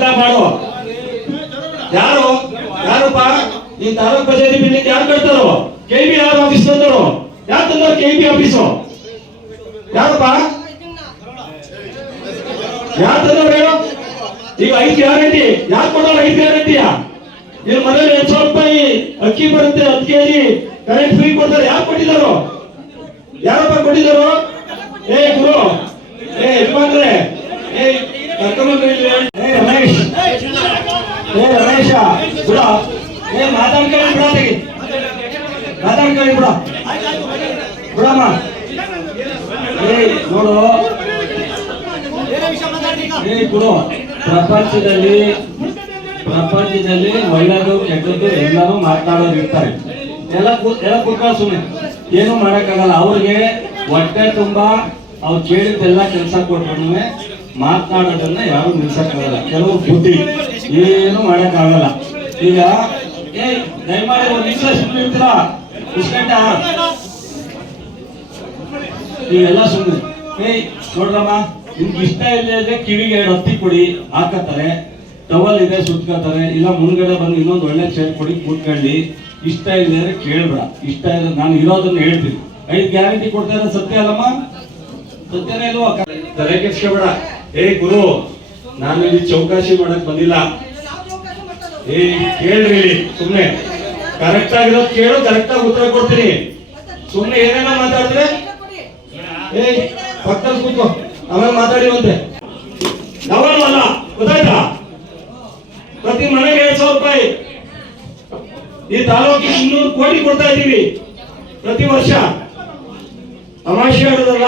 ಬದಲಾವಣೆ ಮಾಡು. ಯಾರು ಯಾರಪ್ಪ ಈ ತಾಲೂಕ್ ಪಂಚಾಯತಿ ಬಿಲ್ಡಿಂಗ್ ಯಾರು ಕಟ್ತಾರೋ? ಕೆಬಿ ಯಾರು ಆಫೀಸ್ ತಂದರು? ಯಾರು ತಂದ್ರು ಕೆಬಿ ಆಫೀಸು? ಯಾರಪ್ಪ ಯಾರು ತಂದವ್ರು ಹೇಳು? ಈಗ 5 ಗ್ಯಾರಂಟಿ ಯಾರು ಕೊಡೋರು? 5 ಗ್ಯಾರಂಟಿಯ ಇಲ್ಲಿ ಮನೇಲಿ 1,000 ರೂಪಾಯಿ ಅಕ್ಕಿ ಬರುತ್ತೆ, 10 kg ಕರೆಂಟ್ ಫ್ರೀ ಕೊಡ್ತಾರೆ. ಯಾರು ಕೊಟ್ಟಿದ್ದಾರೋ? ಯಾರಪ್ಪ ಕೊಟ್ಟಿದ್ದಾರೋ? ಏ ಗುರು, ಏ ಯಜಮಾನ್ರೆ, ಏ ರಮೇಶ್, ಏ ರಮೇಶ ಬಿಡ, ಏ ಮಾತಾಡ್ಕೊಳ್ಳಿ ಬಿಡ, ತೆಗಿ ಮಾತಾಡ್ಕೊಳ್ಳಿ ಬಿಡ ಬಿಡಮ್ಮ. ಏ ನೋಡು, ಏ ಗುರು, ಪ್ರಪಂಚದಲ್ಲಿ ಒಳ್ಳೆಯದು ಕೆಟ್ಟದ್ದು ಎಲ್ಲರೂ ಮಾತನಾಡೋರು ಇರ್ತಾರೆ. ಎಲ್ಲ ಕೂತ್ಕೊಳ್ಳ, ಸುಮ್ಮನೆ ಏನು ಮಾಡಕ್ಕಾಗಲ್ಲ. ಅವ್ರಿಗೆ ಹೊಟ್ಟೆ ತುಂಬಾ ಅವ್ರು ಕೇಳಿದ್ದೆಲ್ಲ ಕೆಲಸ ಕೊಟ್ಟರು ಮಾತನಾಡೋದನ್ನ ಯಾರು ನಿಲ್ಸಕ್ಕಾಗಲ್ಲ. ಕೆಲವು ಬುದ್ಧಿ ಏನು ಮಾಡಕ್ಕಾಗಲ್ಲ. ಈಗ ಏ ದಯಮಾಡಿ ಒಂದು ನಿಮಿಷ ಸುಮ್ಮನೆ ಇರ್ತೀರಾ? ಇಷ್ಟಂಟ ಈಗೆಲ್ಲ ಸುಮ್ಮನೆ. ಏಯ್ ನೋಡ್ರಮ್ಮ, ನಿಮ್ಗೆ ಇಷ್ಟ ಇಲ್ಲ ಅಂದ್ರೆ ಕಿವಿಗೆ 2 ಹತ್ತಿ ಕೊಡಿ, ಹಾಕತ್ತಾರೆ. ಟವಲ್ ಇದೆ ಸುತ್ಕೋತಾರೆ. ಇಲ್ಲ ಮುಂದ್ಗಡೆ ಬಂದು ಇನ್ನೊಂದು ಒಳ್ಳೆ ಚೇರ್ ಕೊಡಿ, ಕೂತ್ಕೊಳ್ಳಿ. ಇಷ್ಟ ಇಲ್ಲ ಅಂದ್ರೆ ಕೇಳ್ಬೇಡ. ಇಷ್ಟ ಇಲ್ಲ, ನಾನು ಇರೋದನ್ನ ಹೇಳ್ತೀನಿ. 5 ಗ್ಯಾರಂಟಿ ಕೊಡ್ತಾ ಇರೋ ಸತ್ಯ ಅಲ್ಲಮ್ಮ? ಸತ್ಯನೇ ಇಲ್ವಾ? ತಲೆ ಕೆಡ್ಸ್ಕೊಬೇಡ. ಏ ಗುರು, ನಾನು ಇಲ್ಲಿ ಚೌಕಾಶಿ ಮಾಡಕ್ ಬಂದಿಲ್ಲ. ಏ ಕೇಳ್ರಿ, ಸುಮ್ನೆ ಕರೆಕ್ಟ್ ಆಗಿರೋದು ಕೇಳು, ಕರೆಕ್ಟ್ ಆಗಿ ಉತ್ತರ ಕೊಡ್ತೀನಿ. ಸುಮ್ನೆ ಏನೇನೋ ಮಾತಾಡಿದ್ರೆ ಏ ಪಕ್ಕದಲ್ಲಿ ಕೂತ್ಕೋ, ಆಮೇಲೆ ಮಾತಾಡಿವಂತೆ. ಯಾವಾಗಲೂ ಅಲ್ಲ, ಗೊತ್ತಾಯ್ತಾ? ಪ್ರತಿ ಮನೆಗೆ 2,000 ರೂಪಾಯಿ. ಈ ತಾಲೂಕಿಗೆ 200 ಕೋಟಿ ಕೊಡ್ತಾ ಇದ್ದೀವಿ ಪ್ರತಿ ವರ್ಷ. ತಮಾಷೆ ಆಡೋದಲ್ಲ.